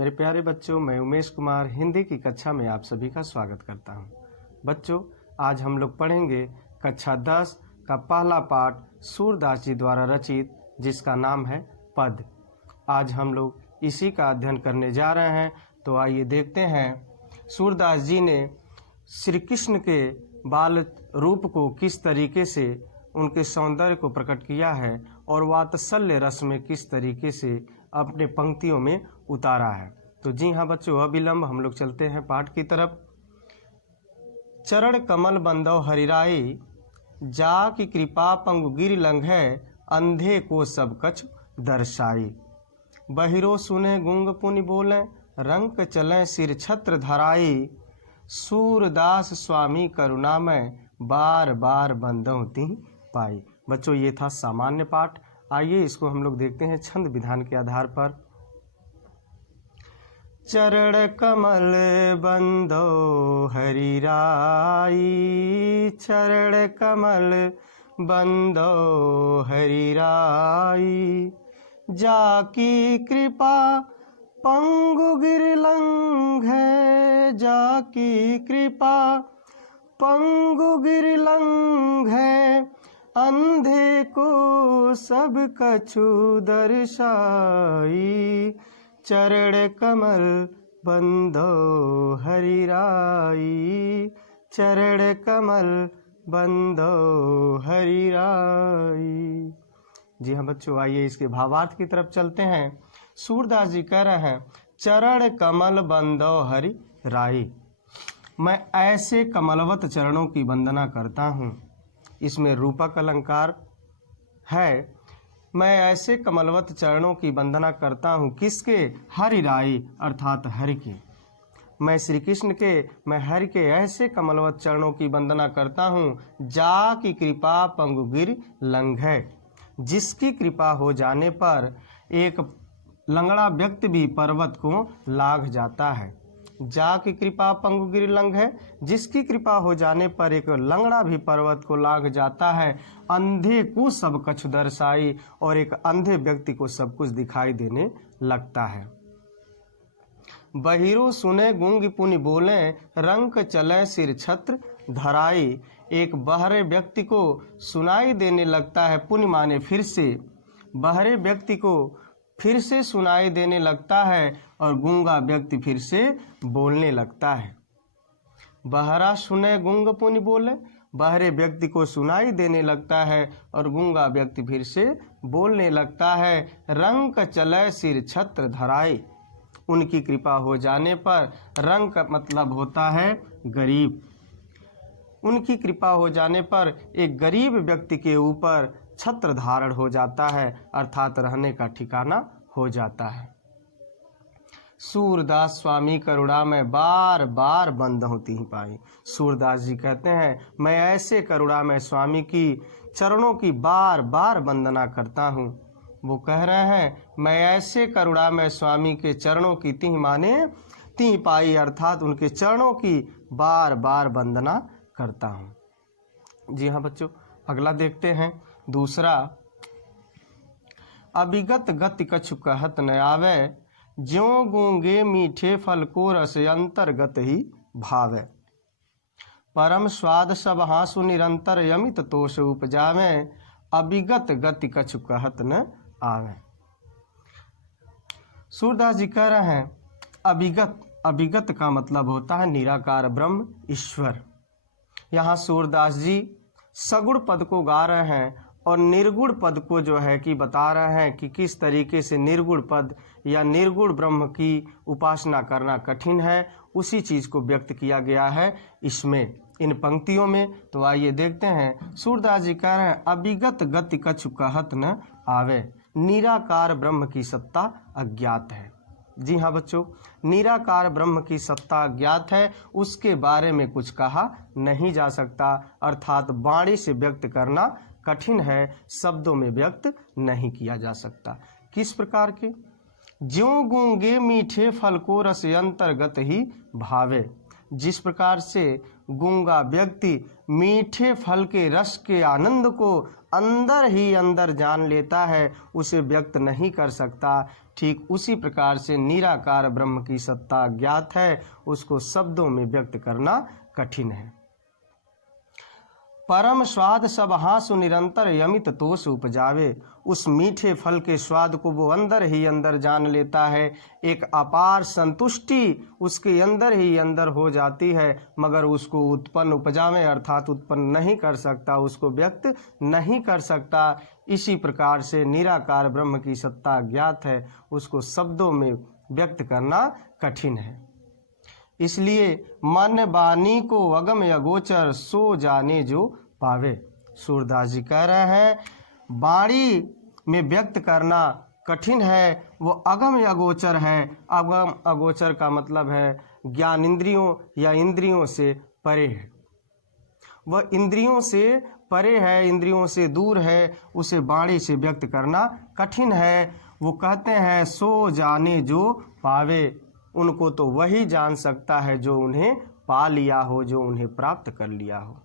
मेरे प्यारे बच्चों, मैं उमेश कुमार हिंदी की कक्षा में आप सभी का स्वागत करता हूं। बच्चों, आज हम लोग पढ़ेंगे कक्षा 10 का पहला पाठ सूरदास जी द्वारा रचित, जिसका नाम है पद। आज हम लोग इसी का अध्ययन करने जा रहे हैं। तो आइए देखते हैं सूरदास जी ने श्री कृष्ण के बाल रूप को किस तरीके से उनके सौंदर्य को प्रकट किया है और वात्सल्य रस में किस तरीके से अपने पंक्तियों में उतारा है। तो जी हाँ बच्चों, अविलंब हम लोग चलते हैं पाठ की तरफ। चरण कमल बंदौ हरिराई, जा की कृपा पंगु गिर लंघै, अंधे को सब कछु दर्शाई। बहिरो सुने गुंग पुनि बोले, रंक चले सिर छत्र धराई। सूरदास स्वामी करुणामय, बार बार बंदौ तिहि पाई। बच्चों, ये था सामान्य पाठ। आइए इसको हम लोग देखते हैं छंद विधान के आधार पर। चरण कमल बंदो हरिराई, चरण कमल बंदो हरिराई। जाकी कृपा पंगु गिर लंघै, जाकी कृपा पंगु गिर लंघै। अंधे को सब कछु दर्शाई, चरण कमल बंदो हरिराई, चरण कमल बंदो हरिराई। जी हाँ बच्चों, आइए इसके भावार्थ की तरफ चलते हैं। सूरदास जी कह रहे हैं, चरण कमल बंदो हरिराई, मैं ऐसे कमलवत चरणों की वंदना करता हूँ। इसमें रूपक अलंकार है। मैं ऐसे कमलवत चरणों की वंदना करता हूँ, किसके? हरिराई अर्थात हरि के। मैं श्री कृष्ण के, मैं हरि के ऐसे कमलवत चरणों की वंदना करता हूँ, जा की कृपा पंगु गिर लंघै, जिसकी कृपा हो जाने पर एक लंगड़ा व्यक्ति भी पर्वत को लांघ जाता है। जा की कृपा पंगु गिर लंघै, जिसकी कृपा हो जाने पर एक लंगड़ा भी पर्वत को लांघ जाता है। अंधे को सब कछु दर्शाई, और एक अंधे व्यक्ति को सब कुछ दिखाई देने लगता है। बहिरो सुने गूंग पुनि बोले, रंक चले सिर छत्र धराई। एक बहरे व्यक्ति को सुनाई देने लगता है, पुनि माने फिर से, बहरे व्यक्ति को फिर से सुनाई देने लगता है, और गूंगा व्यक्ति फिर से बोलने लगता है। बहरा सुने गूंग पुनि बोले, बहरे व्यक्ति को सुनाई देने लगता है और गूंगा व्यक्ति फिर से बोलने लगता है। रंक चले सिर छत्र धराई, उनकी कृपा हो जाने पर, रंक मतलब होता है गरीब, उनकी कृपा हो जाने पर एक गरीब व्यक्ति के ऊपर छत्र धारण हो जाता है, अर्थात रहने का ठिकाना हो जाता है। सूरदास स्वामी करुणा में बार बार बंदौ तिहि पाई। सूरदास जी कहते हैं, मैं ऐसे करुणा में स्वामी की चरणों की बार बार वंदना करता हूँ। वो कह रहे हैं, मैं ऐसे करुणा में स्वामी के चरणों की तिहि माने तिहि पाई, अर्थात उनके चरणों की बार बार वंदना करता हूँ। जी हाँ बच्चों, अगला देखते हैं दूसरा। अभिगत गति कछु कहत न आवे, ज्यों गूंगे मीठे फल को रस अंतर्गत ही भावे। परम स्वाद सब हासु निरंतर, यमित तोष उपजावे। अभिगत गति कछु कहत न आवे। सूरदास जी कह रहे हैं, अभिगत, अभिगत का मतलब होता है निराकार ब्रह्म ईश्वर। यहाँ सूरदास जी सगुण पद को गा रहे हैं और निर्गुण पद को जो है कि बता रहे हैं कि किस तरीके से निर्गुण पद या निर्गुण ब्रह्म की उपासना करना कठिन है। उसी चीज को व्यक्त किया गया है इसमें, इन पंक्तियों में। तो आइए देखते हैं। सूरदास जी कह रहे हैं, अभिगत गति कछु कहत न आवे, निराकार ब्रह्म की सत्ता अज्ञात है। जी हाँ बच्चों, निराकार ब्रह्म की सत्ता अज्ञात है, उसके बारे में कुछ कहा नहीं जा सकता, अर्थात वाणी से व्यक्त करना कठिन है, शब्दों में व्यक्त नहीं किया जा सकता। किस प्रकार के? ज्यों गूंगे मीठे फल को रस अंतर्गत ही भावे, जिस प्रकार से गूंगा व्यक्ति मीठे फल के रस के आनंद को अंदर ही अंदर जान लेता है, उसे व्यक्त नहीं कर सकता, ठीक उसी प्रकार से निराकार ब्रह्म की सत्ता ज्ञात है, उसको शब्दों में व्यक्त करना कठिन है। परम स्वाद सब हासु निरंतर यमित तोष उपजावे। उस मीठे फल के स्वाद को वो अंदर ही अंदर जान लेता है। एक अपार संतुष्टि उसके अंदर ही अंदर हो जाती है, मगर उसको उत्पन्न उपजावे अर्थात उत्पन्न नहीं कर सकता, उसको व्यक्त नहीं कर सकता। इसी प्रकार से निराकार ब्रह्म की सत्ता ज्ञात है, उसको शब्दों में व्यक्त करना कठिन है। इसलिए मन वाणी को अगम अगोचर सो जाने जो पावे। सूरदास जी कह रहे हैं वाणी में व्यक्त करना कठिन है, वो अगम अगोचर है। अगम अगोचर का मतलब है ज्ञान इंद्रियों या इंद्रियों से परे है, वह इंद्रियों से परे है, इंद्रियों से दूर है, उसे वाणी से व्यक्त करना कठिन है। वो कहते हैं सो जाने जो पावे, उनको तो वही जान सकता है जो उन्हें पा लिया हो, जो उन्हें प्राप्त कर लिया हो।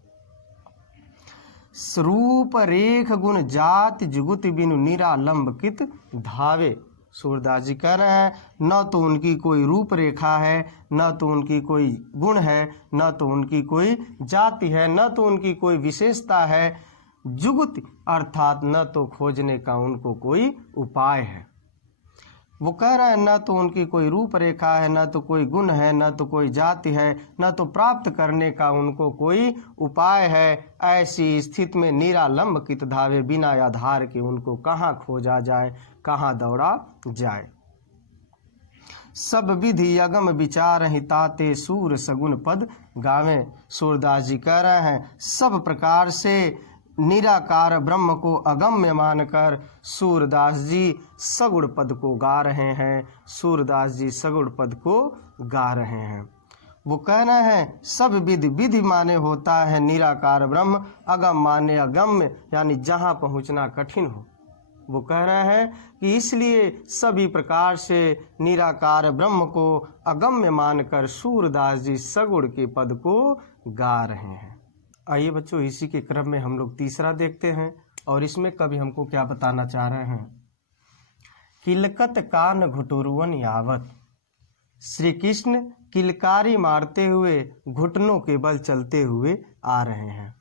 स्वरूप रेख गुण जाति जुगुति बिनु निरालंब कित धावे। सूरदास जी कह रहे हैं न तो उनकी कोई रूप रेखा है, न तो उनकी कोई गुण है, न तो उनकी कोई जाति है, न तो उनकी कोई विशेषता है। जुगुति अर्थात न तो खोजने का उनको कोई उपाय है। वो कह रहे हैं न तो उनकी कोई रूप रेखा है, न तो कोई गुण है, न तो कोई जाति है, न तो प्राप्त करने का उनको कोई उपाय है। ऐसी स्थिति में निरालंब कित धावे, बिना आधार के उनको कहाँ खोजा जाए, कहाँ दौड़ा जाए। सब विधि अगम विचार हिताते सूर सगुन पद गावे। सूरदास जी कह रहे हैं सब प्रकार से निराकार ब्रह्म को अगम्य मानकर सूरदास जी सगुण पद को गा रहे हैं। सूरदास जी सगुण पद को गा रहे हैं। वो कह रहे हैं सब विधि, विधि माने होता है निराकार ब्रह्म, अगम माने अगम्य, यानी जहाँ पहुँचना कठिन हो। वो कह रहे हैं कि इसलिए सभी प्रकार से निराकार ब्रह्म को अगम्य मानकर सूरदास जी सगुण के पद को गा रहे हैं। आइए बच्चों, इसी के क्रम में हम लोग तीसरा देखते हैं, और इसमें कवि हमको क्या बताना चाह रहे हैं। किलकत कान घुटुरुवन यावत। श्री कृष्ण किलकारी मारते हुए घुटनों के बल चलते हुए आ रहे हैं।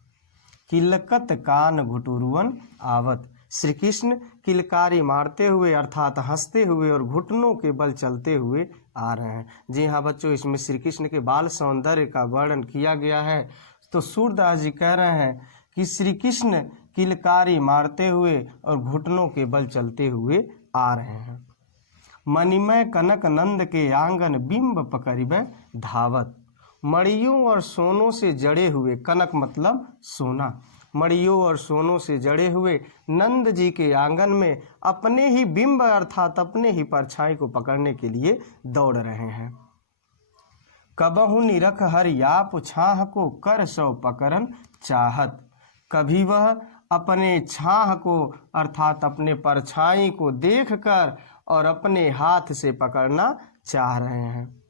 किलकत कान घुटुरुवन आवत, श्री कृष्ण किलकारी मारते हुए अर्थात हंसते हुए और घुटनों के बल चलते हुए आ रहे हैं। जी हाँ बच्चों, इसमें श्री कृष्ण के बाल सौंदर्य का वर्णन किया गया है। तो सूरदास जी कह रहे हैं कि श्री कृष्ण किलकारी मारते हुए और घुटनों के बल चलते हुए आ रहे हैं। मणिमय कनक नंद के आंगन बिंब पकड़िबे धावत। मड़ियों और सोनों से जड़े हुए, कनक मतलब सोना, मड़ियों और सोनों से जड़े हुए नंद जी के आंगन में अपने ही बिंब अर्थात अपने ही परछाई को पकड़ने के लिए दौड़ रहे हैं। कबहु निरख हर याप छाह को कर सौ पकड़न चाहत। कभी वह अपने छाह को अर्थात अपने परछाई को देखकर और अपने हाथ से पकड़ना चाह रहे हैं।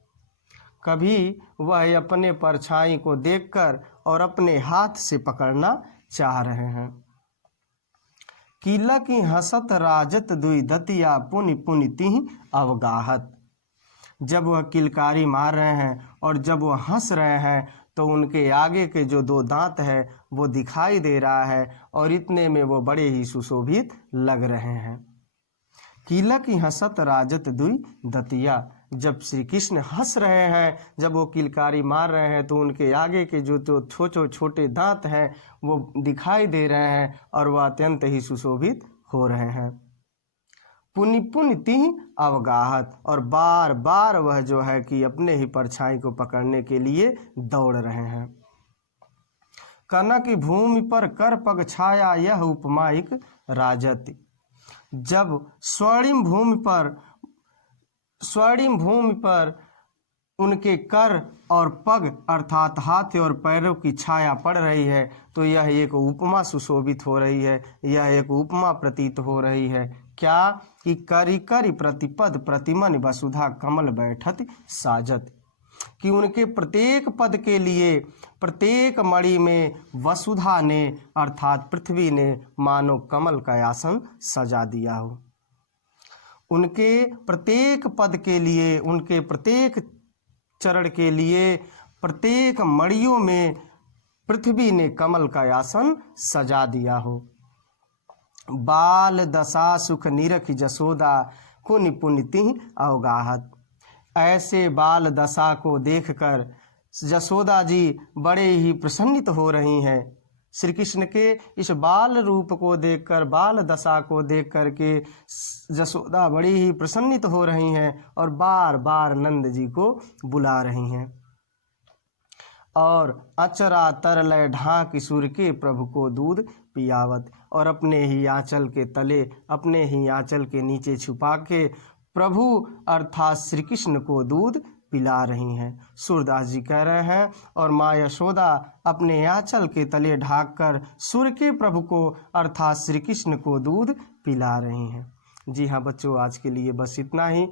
कभी वह अपने परछाई को देखकर और अपने हाथ से पकड़ना चाह रहे हैं। किला की हसत राजत दुई दतिया पुनि पुनि तिहि अवगाहत। जब वह किलकारी मार रहे हैं और जब वह हंस रहे हैं तो उनके आगे के जो दो दांत है वो दिखाई दे रहा है, और इतने में वो बड़े ही सुशोभित लग रहे हैं। किला की हसत राजत दुई दतिया, जब श्री कृष्ण हंस रहे हैं, जब वो किलकारी मार रहे हैं तो उनके आगे के जो छोटे छोटे दांत हैं वो दिखाई दे रहे हैं और वह अत्यंत ही सुशोभित हो रहे हैं। पुनि पुनि तिहि अवगाहत, और बार बार वह जो है कि अपने ही परछाई को पकड़ने के लिए दौड़ रहे हैं। कनक भूमि पर कर पग छाया यह उपमाइक राजत। जब स्वर्णिम भूमि पर उनके कर और पग अर्थात हाथ और पैरों की छाया पड़ रही है तो यह एक उपमा सुशोभित हो रही है, यह एक उपमा प्रतीत हो रही है। क्या कि करी करी प्रतिपद प्रतिमन वसुधा कमल बैठत साजत, कि उनके प्रत्येक पद के लिए प्रत्येक मणि में वसुधा ने अर्थात पृथ्वी ने मानो कमल का आसन सजा दिया हो। उनके प्रत्येक पद के लिए, उनके प्रत्येक चरण के लिए प्रत्येक मड़ियों में पृथ्वी ने कमल का आसन सजा दिया हो। बाल दशा सुख निरख जसोदा पुनि पुनि तिह अवगाहत। ऐसे बाल दशा को देखकर जसोदा जी बड़े ही प्रसन्नित हो रही हैं। श्री कृष्ण के इस बाल रूप को देखकर, बाल दशा को देख कर के जसोदा बड़ी ही प्रसन्नित हो रही हैं और बार बार नंद जी को बुला रही हैं। और अचरा तरलय ढाक सुर के प्रभु को दूध पियावत, और अपने ही आंचल के तले, अपने ही आंचल के नीचे छुपा के प्रभु अर्थात श्री कृष्ण को दूध पिला रही हैं। सूरदास जी कह रहे हैं और माँ यशोदा अपने आंचल के तले ढाककर सूर्य के प्रभु को अर्थात श्री कृष्ण को दूध पिला रही हैं। जी हाँ बच्चों, आज के लिए बस इतना ही।